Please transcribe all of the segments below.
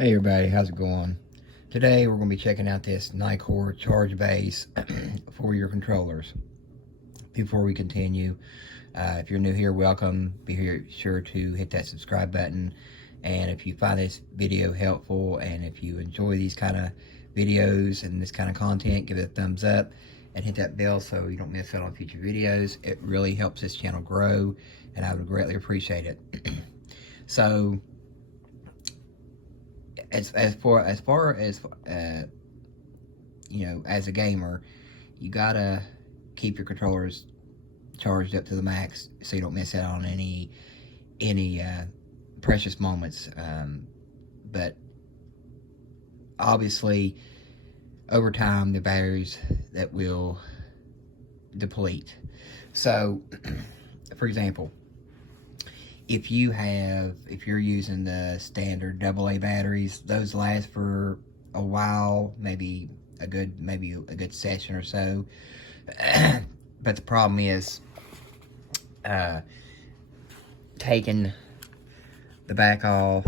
Hey everybody, how's it going? Today we're going to be checking out this Nyko charge base for your controllers. Before we continue, if you're new here, welcome. Sure to hit that subscribe button. And if you find this video helpful and if you enjoy these kind of videos and this kind of content, give it a thumbs up and hit that bell so you don't miss out on future videos. It really helps this channel grow and I would greatly appreciate it. So, as far as you know, as a gamer, you gotta keep your controllers charged up to the max so you don't miss out on any precious moments. But obviously, over time, the batteries that will deplete. So, for example, if you're using the standard AA batteries, those last for a while, maybe a good session or so. But the problem is taking the back off,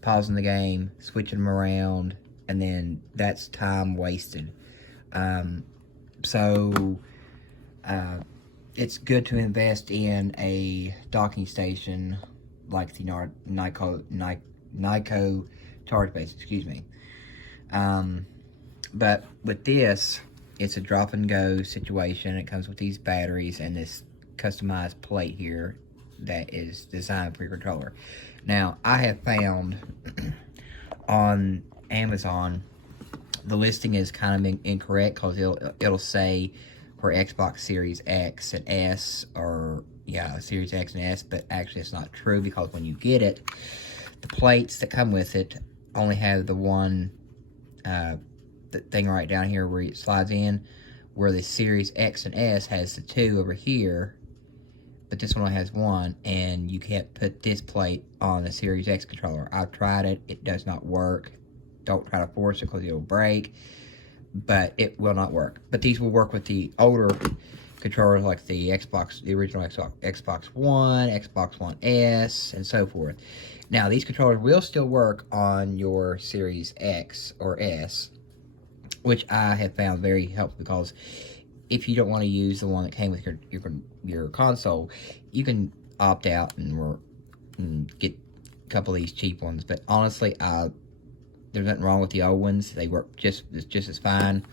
pausing the game, switching them around, and then that's time wasted. So it's good to invest in a docking station like the Nyko charge base, excuse me. But with this, it's a drop and go situation. It comes with these batteries and this customized plate here that is designed for your controller. Now, I have found on Amazon, the listing is kind of incorrect because it'll say for Xbox Series X and S, or yeah, Series X and S, but actually it's not true because when you get it, the plates that come with it only have the one the thing right down here where it slides in, where the Series X and S has the two over here, but this one only has one, and you can't put this plate on the Series X controller. I've tried it, it does not work. Don't try to force it because it'll break, but it will not work. But these will work with the older controllers like the original Xbox One, Xbox One S, and so forth. Now, these controllers will still work on your Series X or S, which I have found very helpful because if you don't want to use the one that came with your console, you can opt out and get a couple of these cheap ones. But honestly, there's nothing wrong with the old ones. They work just as fine.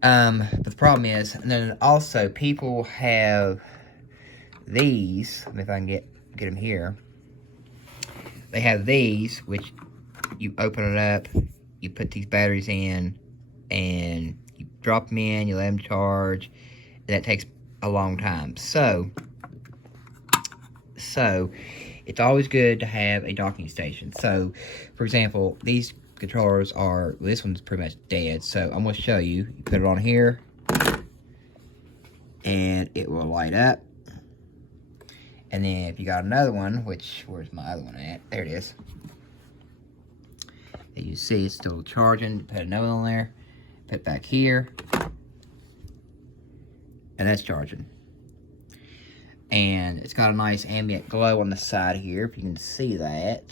But the problem is, and then also people have these. If I can get them here, they have these, which you open it up, you put these batteries in, and you drop them in, you let them charge, and that takes a long time. So it's always good to have a docking station. So, for example, these controllers this one's pretty much dead, so I'm going to show you. You put it on here, and it will light up. And then if you got another one, where's my other one at? There it is. And you see it's still charging. Put another one on there, put it back here, and that's charging. And it's got a nice ambient glow on the side here, if you can see that.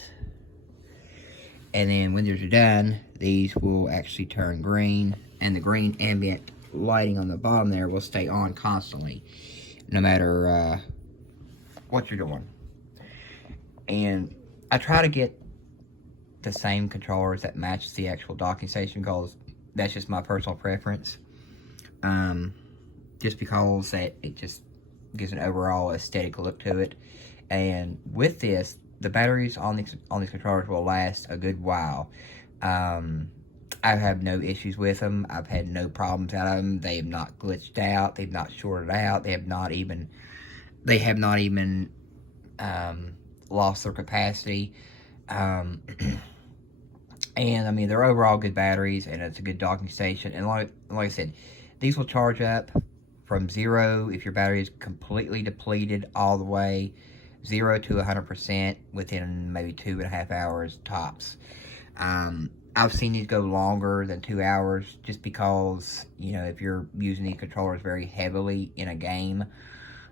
And then when you're done, these will actually turn green, and the green ambient lighting on the bottom there will stay on constantly, no matter what you're doing. And I try to get the same controllers that match the actual docking station because that's just my personal preference. Just because it just gives an overall aesthetic look to it. And with this, the batteries on these controllers will last a good while. I have no issues with them. I've had no problems out of them. They have not glitched out. They've not shorted out. They have not even lost their capacity. And I mean, they're overall good batteries, and it's a good docking station. And like I said, these will charge up from 0 if your battery is completely depleted all the way, 0 to 100% within maybe 2.5 hours tops. I've seen these go longer than 2 hours just because, you know, if you're using these controllers very heavily in a game,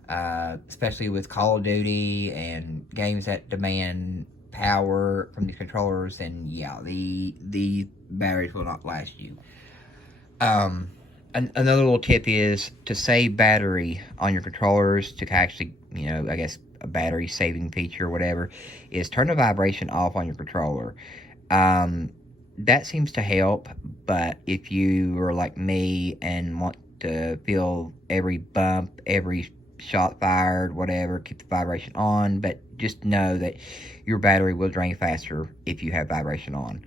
especially with Call of Duty and games that demand power from these controllers, then yeah, the batteries will not last you. Another little tip is to save battery on your controllers to actually, I guess a battery saving feature or whatever, is turn the vibration off on your controller. That seems to help, but if you are like me and want to feel every bump, every shot fired, whatever, keep the vibration on, but just know that your battery will drain faster if you have vibration on.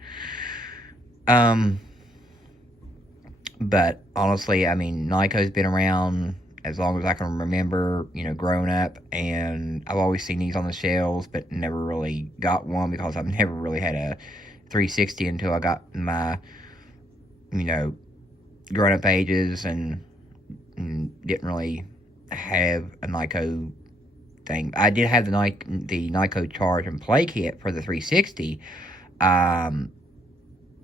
But honestly, I mean, Nyko's been around as long as I can remember, growing up, and I've always seen these on the shelves, but never really got one because I've never really had a 360 until I got my, grown up ages and didn't really have a Nyko thing. I did have the Nyko charge and play kit for the 360,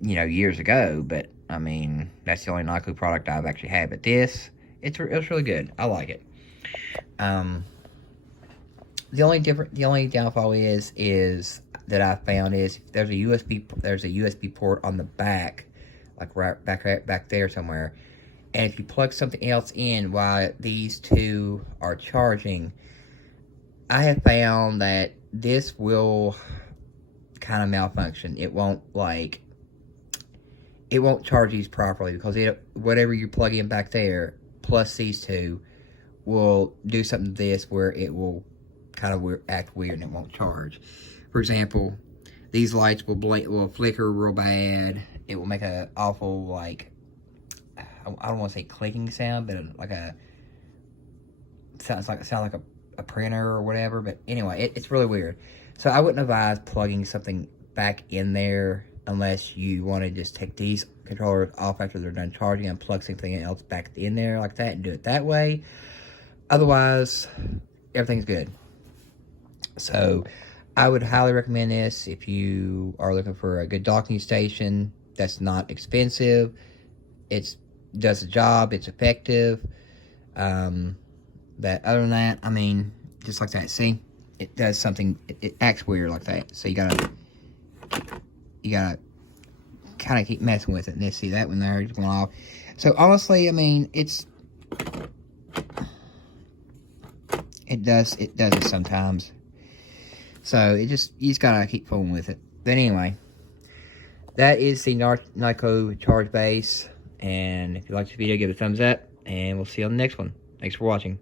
years ago, but I mean, that's the only Nyko product I've actually had. But this, it's really good. I like it. The only downfall is that I found is there's a USB port on the back, like right back there somewhere. And if you plug something else in while these two are charging, I have found that this will kind of malfunction. It won't charge these properly because whatever you plug in back there plus these two will do something to this where it will kind of act weird and it won't charge. For example, these lights will flicker real bad. It will make an awful, I don't want to say clicking sound, but sounds like a printer or whatever. But anyway, it's really weird. So I wouldn't advise plugging something back in there unless you want to just take these controllers off after they're done charging and plug something else back in there like that and do it that way. Otherwise, everything's good. So I would highly recommend this if you are looking for a good docking station that's not expensive. It does the job. It's effective. But other than that, I mean, just like that. See, it does something. It acts weird like that. So you gotta kind of keep messing with it. And see that one there just went off. So honestly, I mean, it does it sometimes. So you just gotta keep fooling with it. But anyway, that is the Nyko charge base. And if you like this video, give it a thumbs up, and we'll see you on the next one. Thanks for watching.